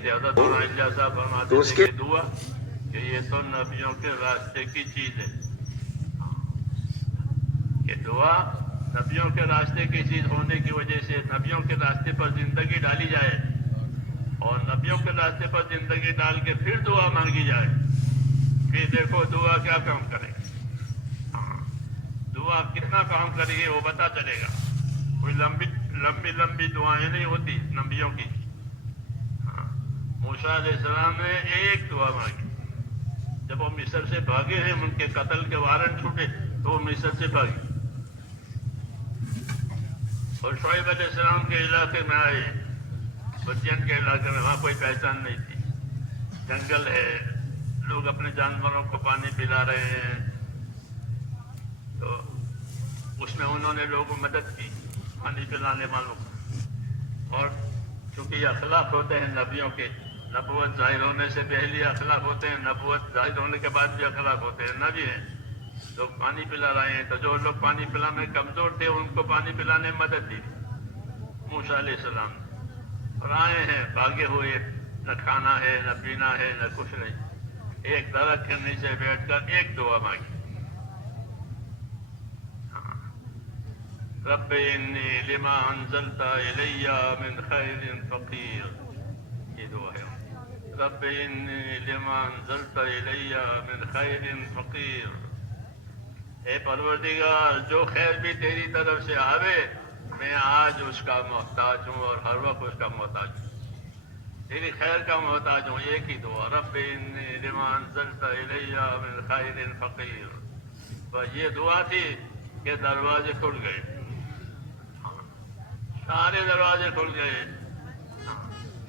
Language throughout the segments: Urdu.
چیز ہے. حضرت علیہ صاحب فرماتے تھے کہ دعا کہ یہ تو نبیوں کے راستے کی چیز ہے، کہ دعا نبیوں کے راستے کی چیز ہونے کی وجہ سے نبیوں کے راستے پر زندگی ڈالی جائے اور نبیوں کے راستے پر زندگی ڈال کے پھر دعا مانگی جائے. پھر دیکھو دعا کیا کام کرے گی. دعا کتنا کام کرے گی وہ پتا چلے گا. کوئی لمبی دعائیں نہیں ہوتی نبیوں کی. موسیٰ علیہ السلام نے ایک دعا مانگی. جب وہ مصر سے بھاگے ہیں، ان کے قتل کے وارنٹ چھوٹے تو وہ مصر سے بھاگے اور شعیب علیہ السلام کے علاقے میں آئے، مدین کے علاقے میں. وہاں کوئی پہچان نہیں تھی، جنگل ہے، لوگ اپنے جانوروں کو پانی پلا رہے ہیں. تو اس میں انہوں نے لوگوں کو مدد کی پانی پلانے والوں کو. اور چونکہ یہ اخلاق ہوتے ہیں نبیوں کے، نبوت ظاہر ہونے سے پہلے اخلاق ہوتے ہیں، نبوت ظاہر ہونے کے بعد بھی اخلاق ہوتے ہیں. نبی ہیں، لوگ پانی پلا رہے ہیں تو جو لوگ پانی پلانے میں کمزور تھے ان کو پانی پلانے میں مدد دی موسیٰ علیہ السلام. اور آئے ہیں بھاگے ہوئے، نہ کھانا ہے نہ پینا ہے نہ کچھ نہیں. ایک درخت کے نیچے بیٹھ کر ایک دعا مانگی. رب انی لما انزلت الی من خیر فقیر. یہ دعا ہے. رب انی لما انزلت الی من خیر فقیر. اے پروردگار، جو خیر بھی تیری طرف سے آوے میں آج اس کا محتاج ہوں اور ہر وقت اس کا محتاج ہوں. تیری خیر کا محتاج ہوں. ایک ہی دعا، رب انی لما انزلت الی من خیر فقیر. بس یہ دعا تھی کہ دروازے کھل گئے، سارے دروازے کھل گئے.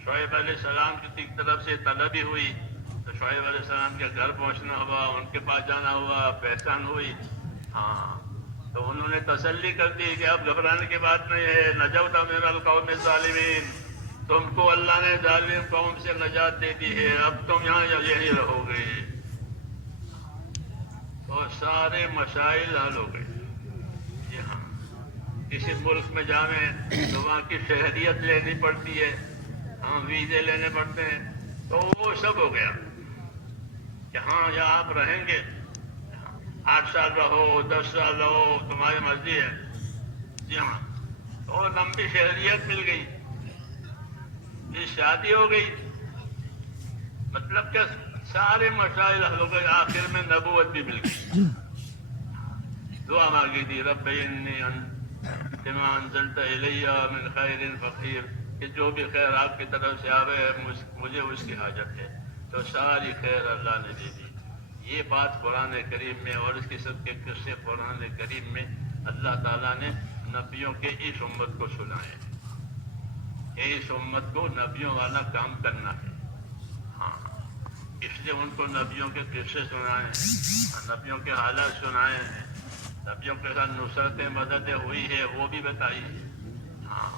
شعیب علیہ السلام کی طرف سے طلبی ہوئی تو شعیب علیہ السلام کے گھر پہنچنا ہوا، ان کے پاس جانا ہوا، پہچان ہوئی. تو انہوں نے تسلی کر دی کہ اب گھبرانے کی بات نہیں ہے. نجوت من القوم الظالمین، تم کو اللہ نے ظالم قوم سے نجات دے دی ہے، اب تم یہاں یہی رہو گے. تو سارے مسائل حل ہو گئے. جی ہاں، کسی ملک میں جاویں تو وہاں کی شہریت لینی پڑتی ہے، ویزے لینے پڑتے ہیں، تو وہ سب ہو گیا کہ ہاں یہاں آپ رہیں گے، 8 سال رہو 10 سال رہو، تمہاری مرضی ہے. جی ہاں، تو لمبی شہریت مل گئی، یہ شادی ہو گئی. مطلب کہ سارے مسائل حل ہو گئے. آخر میں نبوت بھی مل گئی. دعا مانگی تھی، رب انی لما انزلت الی من خیر فقیر، کہ جو بھی خیر آپ کی طرف سے آوے مجھے اس کی حاجت ہے. تو ساری خیر اللہ نے دے دی. یہ بات قرآن کریم میں اور اس قسم کے قصے قرآن کریم میں اللہ تعالیٰ نے نبیوں کے اس امت کو سنائے. اس امت کو نبیوں والا کام کرنا ہے. اس لیے ان کو نبیوں کے قصے سنائے ہیں، نبیوں کے حالات سنائے ہیں، نبیوں کے ساتھ نصرتیں مددیں ہوئی ہے وہ بھی بتائی ہے.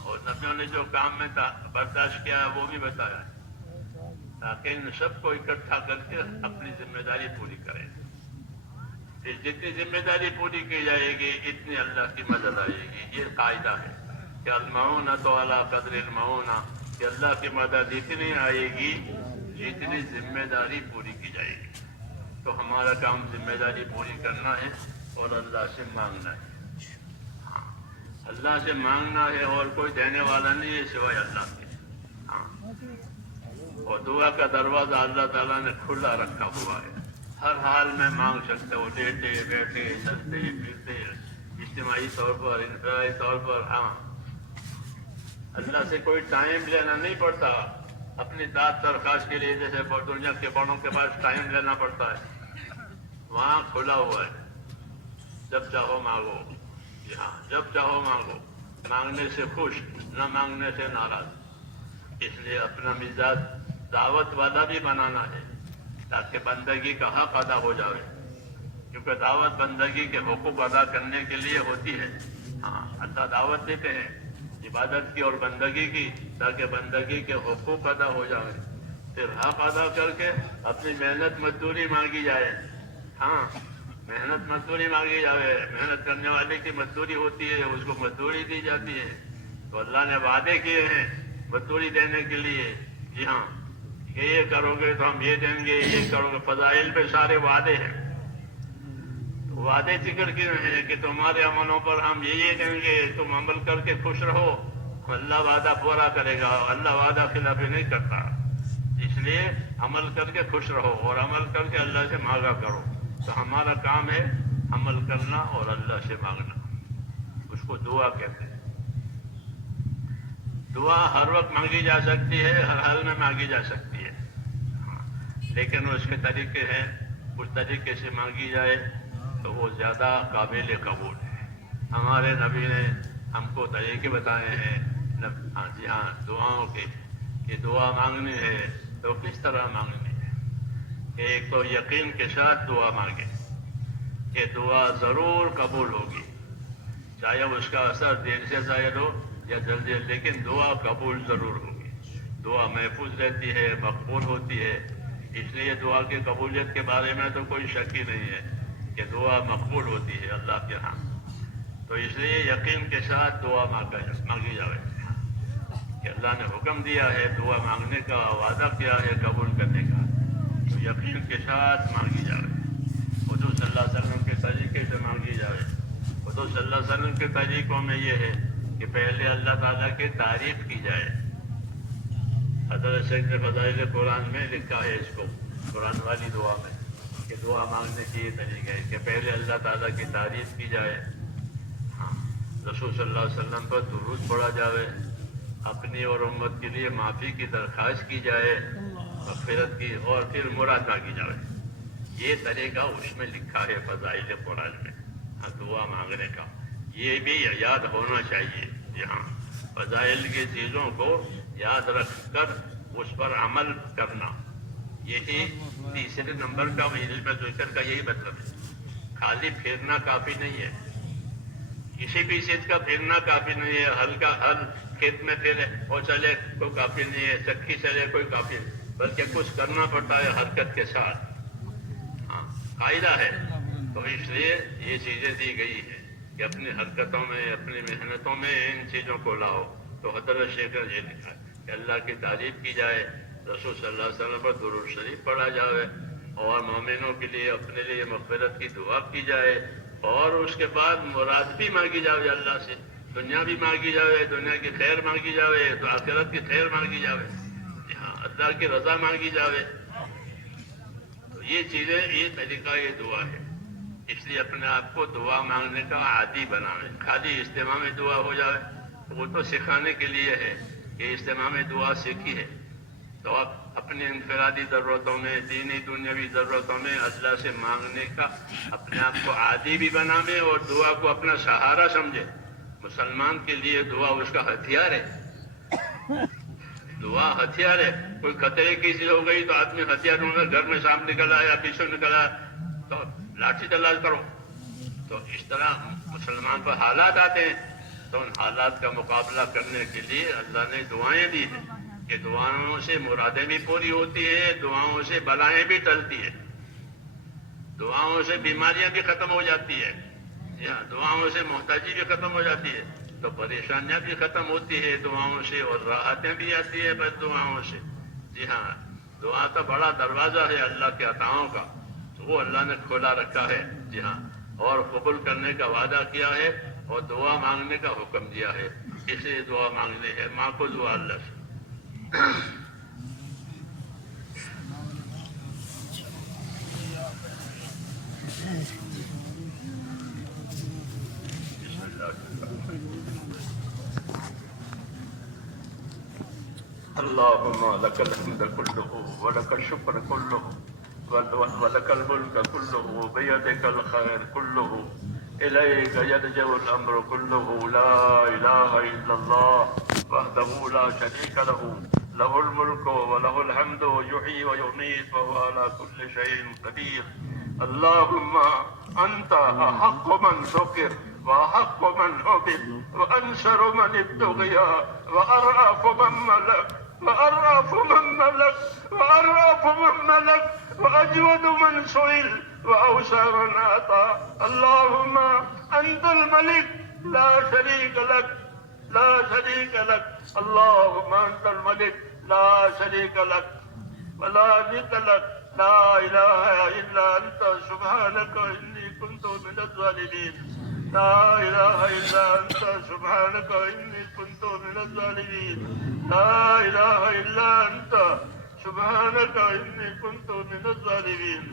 اور نبیوں نے جو کام میں برداشت کیا ہے وہ بھی بتایا ہے، تاکہ ان سب کو اکٹھا کر کے اپنی ذمہ داری پوری کریں. جتنی ذمہ داری پوری کی جائے گی اتنی اللہ کی مدد آئے گی. یہ قاعدہ ہے کہ المعونۃ علی قدر المعونہ، کہ اللہ کی مدد اتنی آئے گی جتنی ذمہ داری پوری کی جائے گی. تو ہمارا کام ذمہ داری پوری کرنا ہے اور اللہ سے مانگنا ہے. اللہ سے مانگنا ہے، اور کوئی دینے والا نہیں ہے سوائے اللہ کے. اور دعا کا دروازہ اللہ تعالیٰ نے کھلا رکھا ہوا ہے. ہر حال میں مانگ سکتے ہو، لیٹے بیٹھے چلتے پھرتے، اجتماعی طور پر انفرادی طور پر. اللہ سے کوئی ٹائم لینا نہیں پڑتا. اپنی داد درخواست کے لیے جیسے دنیا کے بڑوں کے پاس ٹائم لینا پڑتا ہے، وہاں کھلا ہوا ہے. جب چاہو مانگو. جی ہاں، جب چاہو مانگو. مانگنے سے خوش، نہ مانگنے سے ناراض. اس لیے اپنا مزاج دعوت والا بھی بنانا ہے تاکہ بندگی کا حق ادا ہو جائے. کیونکہ دعوت بندگی کے حقوق ادا کرنے کے لیے ہوتی ہے. اللہ دعوت دیتے ہیں عبادت کی اور بندگی کی، تاکہ بندگی کے حقوق ادا ہو جائے. پھر حق ادا کر کے اپنی محنت مزدوری مانگی جائے. محنت مزدوری مانگی جائے. محنت کرنے والے کی مزدوری ہوتی ہے، اس کو مزدوری دی جاتی ہے. تو اللہ نے وعدے کیے ہیں مزدوری دینے کے لیے. جی ہاں، کہ یہ کرو گے تو ہم یہ دیں گے، یہ کرو گے، فضائل پہ سارے وعدے ہیں. تو وعدے ذکر کیوں ہیں کہ تمہارے عملوں پر ہم یہ دیں گے، تم عمل کر کے خوش رہو. اللہ وعدہ پورا کرے گا، اللہ وعدہ خلافی نہیں کرتا. اس لیے عمل کر کے خوش رہو اور عمل کر کے اللہ سے مانگا کرو. تو ہمارا کام ہے عمل کرنا اور اللہ سے مانگنا. اس کو دعا کہتے ہیں. دعا ہر وقت مانگی جا سکتی ہے، ہر حال میں مانگی جا سکتی ہے، لیکن اس کے طریقے ہیں. اس طریقے سے مانگی جائے تو وہ زیادہ قابل قبول ہے. ہمارے نبی نے ہم کو طریقے بتائے ہیں. جی ہاں، دعاؤں کے کہ دعا مانگنی ہے تو کس طرح مانگنی ہے. کہ ایک تو یقین کے ساتھ دعا مانگے کہ دعا ضرور قبول ہوگی، چاہے اس کا اثر دیر سے ظاہر ہو یا جلدی، لیکن دعا قبول ضرور ہوگی. دعا محفوظ رہتی ہے، مقبول ہوتی ہے. اس لیے دعا کی قبولیت کے بارے میں تو کوئی شک ہی نہیں ہے کہ دعا مقبول ہوتی ہے اللہ کے ہاں. تو اس لیے یقین کے ساتھ دعا مانگی جائے کہ اللہ نے حکم دیا ہے دعا مانگنے کا، وعدہ کیا ہے قبول کرنے کا، تو یقین کے ساتھ مانگی جائے. حضور صلی اللہ علیہ وسلم کے طریقے سے مانگی جائے. حضور صلی اللہ علیہ وسلم کے طریقوں میں یہ ہے کہ پہلے اللہ تعالیٰ کی تعریف کی جائے. حضرت شیخ نے فضائل قرآن میں لکھا ہے اس کو، قرآن والی دعا میں، کہ دعا مانگنے کی یہ طریقہ ہے کہ پہلے اللہ تعالیٰ کی تعریف کی جائے. ہاں، رسول صلی اللہ علیہ وسلم پر درود پڑھا جائے، اپنی اور امت کے لیے معافی کی درخواست کی جائے، مغفرت کی، اور پھر مراد مانگی جائے. یہ طریقہ اس میں لکھا ہے فضائل قرآن میں دعا مانگنے کا. یہ بھی یاد ہونا چاہیے. جی ہاں، فضائل کی چیزوں کو یاد رکھ کر اس پر عمل کرنا، یہی تیسرے نمبر کا علم ذکر کا یہی مطلب ہے. خالی پھرنا کافی نہیں ہے، کسی بھی چیز کا پھرنا کافی نہیں ہے. ہلکا ہل کھیت میں پھرے اور چلے کوئی کافی نہیں ہے، چکی چلے کوئی کافی نہیں، بلکہ کچھ کرنا پڑتا ہے حرکت کے ساتھ. ہاں، قاعدہ ہے. تو اس لیے یہ چیزیں دی گئی ہیں کہ اپنی حرکتوں میں، اپنی محنتوں میں ان چیزوں کو لاؤ. تو حضرت شیخ نے یہ لکھا ہے کہ اللہ کی تعریف کی جائے، رسول صلی اللہ علیہ وسلم پر درود شریف پڑھا جائے، اور مومنوں کے لیے اپنے لیے مغفرت کی دعا کی جائے، اور اس کے بعد مراد بھی مانگی جائے اللہ سے. دنیا بھی مانگی جائے، دنیا کی خیر مانگی جائے، تو آخرت کی خیر مانگی جائے. ہاں، اللہ کی رضا مانگی جائے. تو یہ چیزیں، یہ طریقہ، یہ دعا ہے. اس لیے اپنے آپ کو دعا مانگنے کا عادی بنائیں. خالی اجتماع میں دعا ہو جائے وہ تو سکھانے کے لیے ہے کہ اجتماع میں دعا سیکھی ہے، تو آپ اپنی انفرادی ضرورتوں میں، دینی دنیاوی ضرورتوں میں اللہ سے مانگنے کا اپنے آپ کو عادی بھی بنائیں، اور دعا کو اپنا سہارا سمجھے. مسلمان کے لیے دعا اس کا ہتھیار ہے. دعا ہتھیار ہے. کوئی خطرے کی چیز ہو گئی تو آدمی ہتھیار ڈھونڈ گھر میں سامنے نکل آیا، پیچھے نکل آیا تو لاٹھی تلوار کرو. تو اس طرح مسلمان پر حالات آتے ہیں، تو ان حالات کا مقابلہ کرنے کے لیے اللہ نے دعائیں دی ہیں کہ دعاؤں سے مرادیں بھی پوری ہوتی ہیں، دعاؤں سے بلائیں بھی ٹلتی ہیں، دعاؤں سے بیماریاں بھی ختم ہو جاتی ہے. جی ہاں، دعاؤں سے محتاجی بھی ختم ہو جاتی ہے، تو پریشانیاں بھی ختم ہوتی ہے دعاؤں سے، اور راحتیں بھی آتی ہے بس دعاؤں سے. جی ہاں، دعا کا بڑا دروازہ ہے اللہ کے عطاؤں کا، وہ اللہ نے کھولا رکھا ہے. جی ہاں، اور قبول کرنے کا وعدہ کیا ہے، اور دعا مانگنے کا حکم دیا ہے. اس لیے دعا مانگنی ہے. ماں کو دعا اللہ سے. اللهم لك الحمد كله ولك الشكر كله ولك الملك كله بيدك الخير كله إليك يرجع الأمر كله. لا إله إلا الله وحده لا شريك له، له الملك وله الحمد يحيي ويميت وهو على كل شيء قدير. اللهم أنت أحق من ذكر وأحق من عبد وأنصر من ابتغي وأرأف من ملك وأرأف من ملك وأرأف من ملك وأجود من سئل وأوسع من أعطى. اللهم أنت الملك لا شريك لك، لا شريك لك. اللهم أنت الملك لا شريك لك. ولا ند لك لا إله إلا أنت سبحانك إني كنت من الظالمين لا إله إلا أنت سبحانك إني كنت من الظالمين لا إله إلا أنت سبحانك إني كنت من الظالمين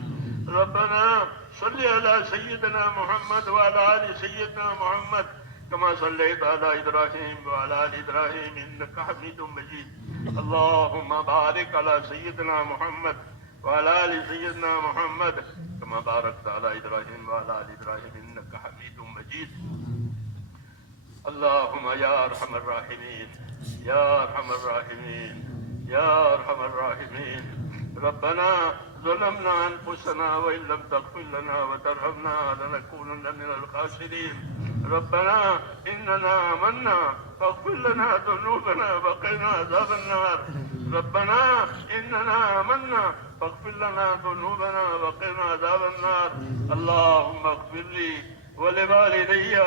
ربنا صل على سيدنا محمد وعلى آل سيدنا محمد كما صليت على إبراهيم وعلى آل إبراهيم إنك حميد مجيد اللهم بارك على سيدنا محمد وعلى آل سيدنا محمد كما باركت على إبراهيم وعلى آل إبراهيم إنك حميد مجيد اللهم يا أرحم الراحمين يا أرحم الراحمين يا أرحم الراحمين ربنا ظلمنا أنفسنا وإن لم تغفر لنا وترحمنا لنكونن من الخاسرين ربنا إننا آمنا فاغفر لنا ذنوبنا وقنا عذاب النار ربنا إننا آمنا فاغفر لنا ذنوبنا وقنا عذاب النار اللهم اغفر لي ولوالدي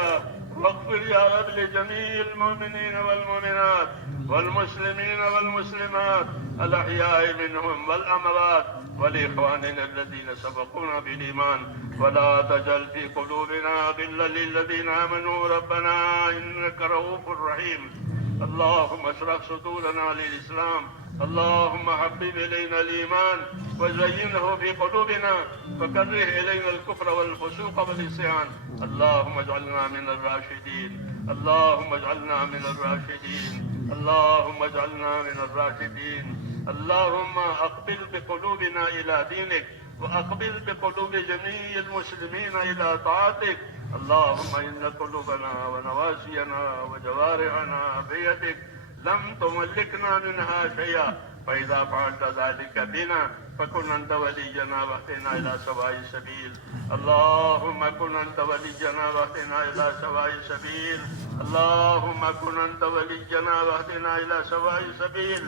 واغفر يا رب لجميع المؤمنين والمؤمنات والمسلمين والمسلمات الأحياء منهم والأموات ولإخواننا الذين سبقونا بالإيمان ولا تجعل في قلوبنا غلا للذين آمنوا ربنا إنك رؤوف رحيم اللهم اشرح صدورنا للإسلام اللهم حبب إلينا الإيمان وزينه في قلوبنا فكره إلينا الكفر والفسوق والعصيان اللهم اجعلنا من الراشدين اللهم اجعلنا من الراشدين اللهم اجعلنا من الراشدين اللهم أقبل بقلوبنا إلى دينك وأقبل بقلوب جميع المسلمين إلى طاعتك اللهم إن قلوبنا ونواسينا وجوارحنا بيدك لم تملكنا منها شيئا فإذا فعلت ذلك بنا فكن أنت ولينا واهدنا إلى سواء السبيل اللهم كن أنت ولينا واهدنا إلى سواء السبيل اللهم كن أنت ولينا واهدنا إلى سواء السبيل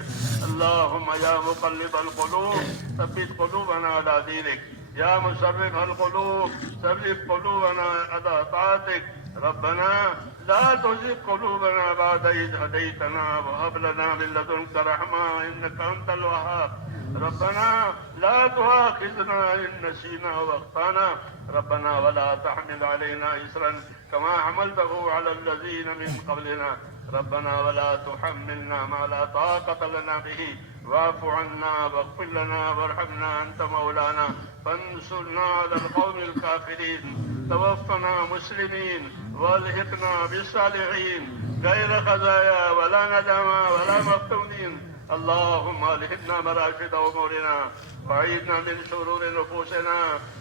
اللهم يا مقلب القلوب ثبت قلوبنا على دينك يا مصرف القلوب ثبت قلوبنا على طاعتك ربنا لا تزغ قلوبنا بعد إذ هديتنا وهب لنا من لدنك رحمة إنك أنت الوهاب ربنا لا تؤاخذنا إن نسينا وأخطأنا ربنا ولا تحمل علينا إصرا كما حملته على الذين من قبلنا ربنا ولا تحملنا ما لا طاقة لنا به واعف عنا واغفر لنا وارحمنا أنت مولانا فانصرنا على القوم الكافرين توفنا مسلمين والحقنا بالصالحين غير خزايا ولا ندما ولا مفتونين اللهم الهمنا مراشد امورنا وعيدنا من شرور نفوسنا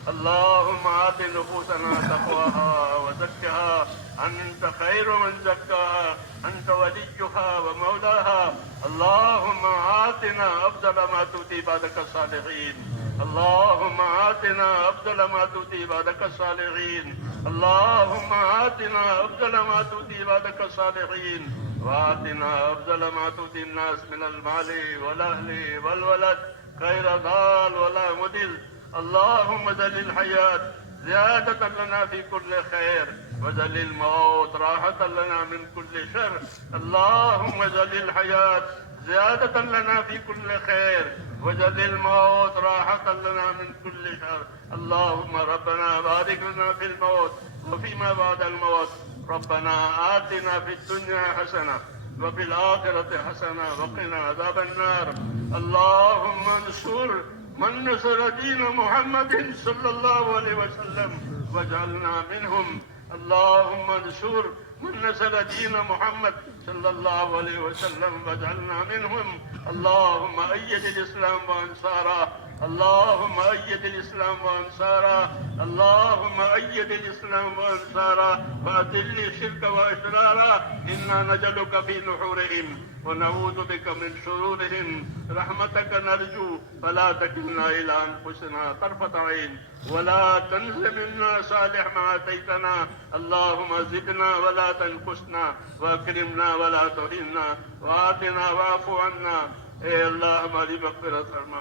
اللهم آت نفوسنا تقواها وزكها أنت خير من زكاها أنت وليها ومولاها اللهم آتنا أفضل ما تؤتي عبادك الصالحين اللهم آتنا أفضل ما تؤتي عبادك الصالحين اللهم آتنا أفضل ما تؤتي عبادك الصالحين وآتنا أفضل ما تؤتي الناس من المال والأهل والولد خير ضال ولا مضل اللهم ذل الحياة زيادة لنا في كل خير وذل الموت راحة لنا من كل شر اللهم ذل الحياة زيادة لنا في كل خير وجل الموت راحة لنا من كل شر اللهم ربنا بارك لنا في الموت وفيما بعد الموت ربنا آتنا في الدنيا حسنة وفي الآخرة حسنة وقنا عذاب النار اللهم انصر من نصر دين محمد صلى الله عليه وسلم واجعلنا منهم اللهم انصر من نصر دين محمد صلى الله عليه وسلم واجعلنا منهم اللهم أيد الإسلام وأنصاره اللهم أيد الإسلام وأنصاره اللهم أيد الإسلام وأنصاره وأذل الشرك وأشراره إنا نجلك في نحورهم ونعوذ بك من شرورهم رحمتك نرجو فلا تكلنا إلى أنفسنا طرفة عين ولا تنس منا صالح ما أتيتنا اللهم زدنا ولا تنقصنا وأكرمنا ولا تهنا وآتنا واعف عنا اے اللہ ہماری مغفرت فرما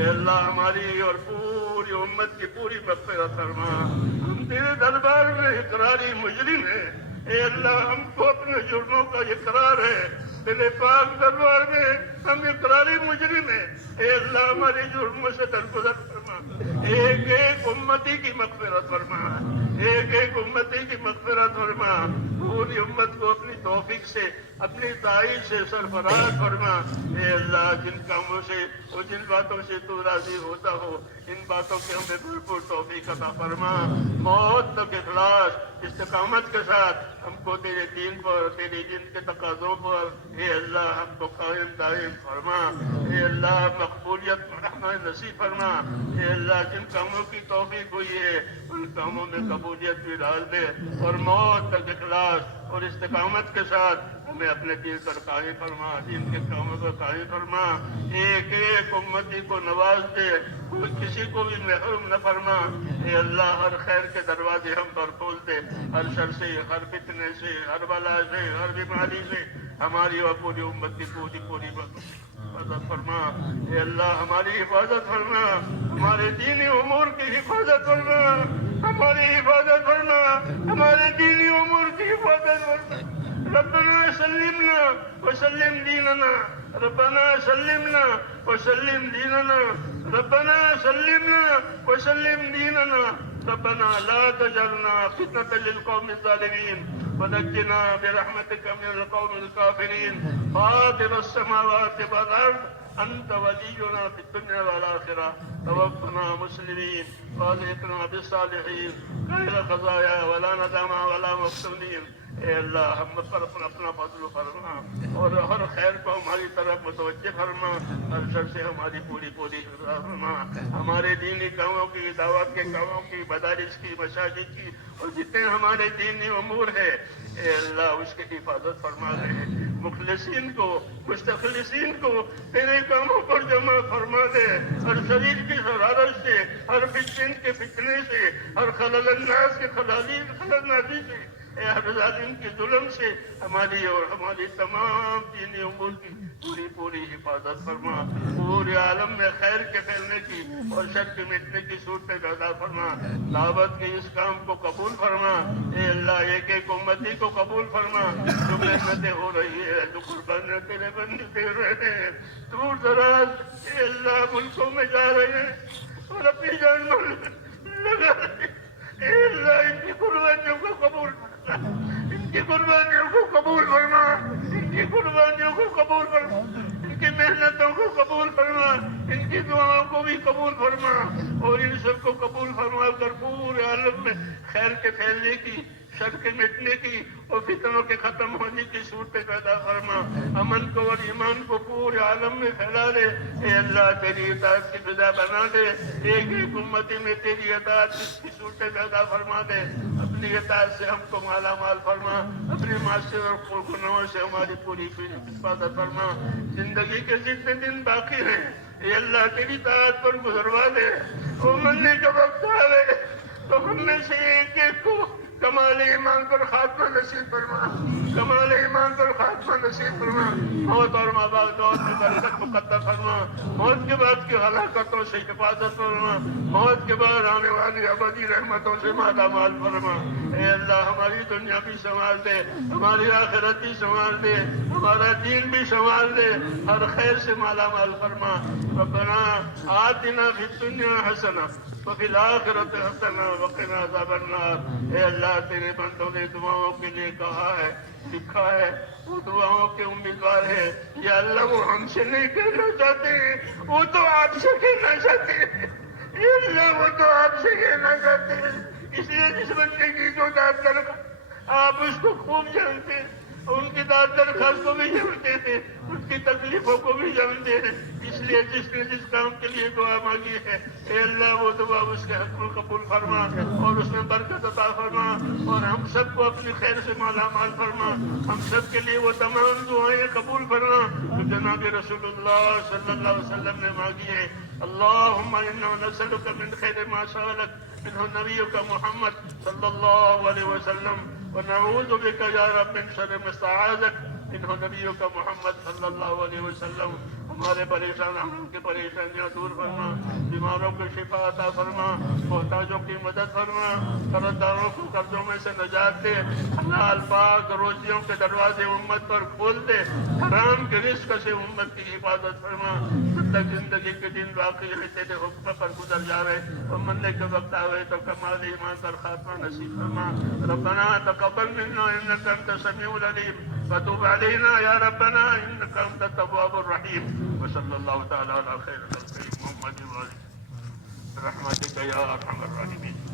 اے اللہ ہماری اور پوری امت کی پوری مغفرت فرما ہم تیرے دربار میں اقراری مجرم ہیں اے اللہ ہم کو اپنے جرموں کا اقرار ہے تیرے پاک دربار میں ہم اقراری مجرم ہیں، اے اللہ ہماری جرموں سے درگزر فرما، ایک ایک امتی کی مغفرت فرما، ایک ایک امتی کی مغفرت فرما، پوری امت کو اپنی توفیق سے اپنی تائید سے سرفراز فرما، اے اللہ جن کاموں سے اور جن باتوں سے تو راضی ہوتا ہو ان باتوں کے ہمیں بھرپور توفیق عطا فرما، موت تک اخلاص استقامت کے ساتھ ہم کو تیرے دین پر تیرے دین کے تقاضوں پر اے اللہ ہم کو قائم دائم فرما، اے اللہ مقبولیت رحمت نصیب فرما، اے اللہ جن کاموں کی توفیق ہوئی ہے ان کاموں میں قبولیت بھی ڈال دے اور موت تک اخلاص اور استقامت کے ساتھ ہمیں اپنے دین پر قائم فرما، دین کے کاموں پر قائم فرما، ایک ایک امتی کو نواز دے، کوئی کسی کو بھی محروم نہ فرما، اے اللہ ہر خیر کے دروازے ہم پر کھول دے، ہر شر سے ہر فتنے سے ہر بلا سے ہر بیماری سے ہماری اور پوری امت کی پوری حفاظت فرما، اے اللہ ہماری حفاظت فرما، ہمارے دینی امور کی حفاظت فرما، ہماری حفاظت فرما، ہمارے دینی امور کی حفاظت فرما، ربنا سلمنا وسلم دیننا، ربنا سلمنا وسلم دیننا، ربنا سلمنا وسلم دیننا، ربنا لا تجعلنا فتنة للقوم الظالمين ونجنا برحمتك من القوم الكافرين، فاطر السماوات والأرض أنت ولينا في الدنيا والآخرة، توفنا مسلمين وألحقنا بالصالحين غير خزايا ولا ندامى ولا مفتونين، اے اللہ ہم پر اپنا فضل فرما اور ہر خیر کو ہماری طرف متوجہ فرما، ہر شر سے ہماری پوری حفاظت فرما، ہمارے دینی کاموں کی دعوت کے کاموں کی مدارس کی مساجد کی اور جتنے ہمارے دینی امور ہے اے اللہ اس کی حفاظت فرما دے، مخلصین کو مستخلصین کو تیرے کاموں پر جمع فرما دے، ہر شریر کی شرارت سے ہر فتن کے فتنے سے ہر خلل الناس کے خلل نازی سے اے ہر ظالم کے ظلم سے ہماری اور ہماری تمام دینی امور کی پوری حفاظت فرما، پورے عالم میں خیر کے پھیلنے کی اور شر کے مٹنے کی صورتیں پیدا فرما، دعوت کے اس کام کو قبول فرما، اے اللہ ایک ایک امتی کو قبول فرما، جو محنتیں ہو رہی ہے جو قربانیاں تیرے بندے دے رہے ہیں، دور دراز اے اللہ ملکوں میں جا رہے ہیں اور اپنی جان لگا رہے ہیں، اے اللہ ان کی قربانیوں کو قبول فرما، ان کی قربانیوں کو قبول فرما، ان کی قربانیوں کو قبول فرما، ان کی محنتوں کو قبول فرما، ان کی دعاؤں کو بھی قبول فرما اور ان سب کو قبول فرما کر پورے عالم میں خیر کے پھیلنے کی شر کے مٹنے کی اور فتنوں کے ختم ہونے کی صورتیں پیدا فرما، امن کو اور ایمان کو پورے عالم میں پھیلا دے، اے اللہ تیری اطاعت کی فضا بنا دے، ایک ایک امتی میں تیری اطاعت کی صورتیں پیدا فرما دے، اپنی اطاعت سے ہم کو مالا مال فرما، اپنے معاشرے اور گناہوں سے ہماری پوری حفاظت فرما، زندگی کے جتنے دن باقی ہیں اے اللہ تیری اطاعت پر گزروا دے، اور مرنے کا وقت آئے تو ہم میں سے ایک ایک کو کمال ایمان پر خاتمہ نصیب فرما، کمال ایمان پر خاتمہ نصیب فرما، موت اور ماں باپ دور میں برکت مقدر فرما، موت کے بعد کی ہلاکتوں سے حفاظت فرما، موت کے بعد آنے والی ابدی رحمتوں سے مالا مال فرما، اے اللہ ہماری دنیا بھی سنبھال دے، ہماری آخرت بھی سنبھال دے، ہمارا دین بھی سنبھال دے، ہر خیر سے مالا مال فرما، ربنا آتنا فی الدنیا حسنہ وفی الآخرۃ حسنہ وقنا عذاب النار، اے اللہ تیرے بندوں نے دعاؤں کے لیے کہا ہے لکھا ہے، وہ دعاؤں کے امیدوار ہے، یا اللہ وہ ہم سے نہیں کہنا چاہتے ہیں، وہ تو آپ سے کہنا چاہتے ہیں، اے اللہ وہ تو آپ سے کہنا چاہتے ہیں، اس لیے جس بندے کی جو داد درخواست آپ اس کو خوب جانتے ہیں، ان کی داد درخواست کو بھی جانتے تھے، ان کی تکلیفوں کو بھی جانتے ہیں، اس لیے جس نے جس کام کے لیے دعا مانگی ہے اے اللہ وہ دعا اس کے حق میں قبول فرما اور اس میں برکت عطا فرما اور ہم سب کو اپنی خیر سے مالا مال فرما، ہم سب کے لیے وہ تمام دعائیں قبول فرما جو جناب رسول اللہ صلی اللہ علیہ وسلم نے مانگی ہے۔ اللہم انا نسألک من خیر ما سألک منہ نبیک محمد صلی اللہ علیہ وسلم ونعوذ بک یا رب من شر ما استعاذک منہ نبیک محمد صلی اللہ علیہ وسلم۔ ہمارے پریشان ان کی پریشانیاں دور فرما، بیماروں کو شفا عطا فرما، محتاجوں کی مدد فرما، قرض داروں کو قرضوں میں سے نجات دے، حلال پاک روزیوں کے دروازے امت پر کھول دے، حرام کے رزق سے امت کی حفاظت فرما، جب تک زندگی کے دن باقی ہے تیرے حکم پر گزر جاوے اور مرنے کے وقت آوے تو کمال ایمان پر خاتمہ نصیب فرما۔ ربنا تقبل منا انك انت السميع العليم وتب علينا يا ربنا انك انت التواب الرحيم، وصلى الله تعالى على خير خلقه محمد وعلى برحمتك يا ارحم الراحمين۔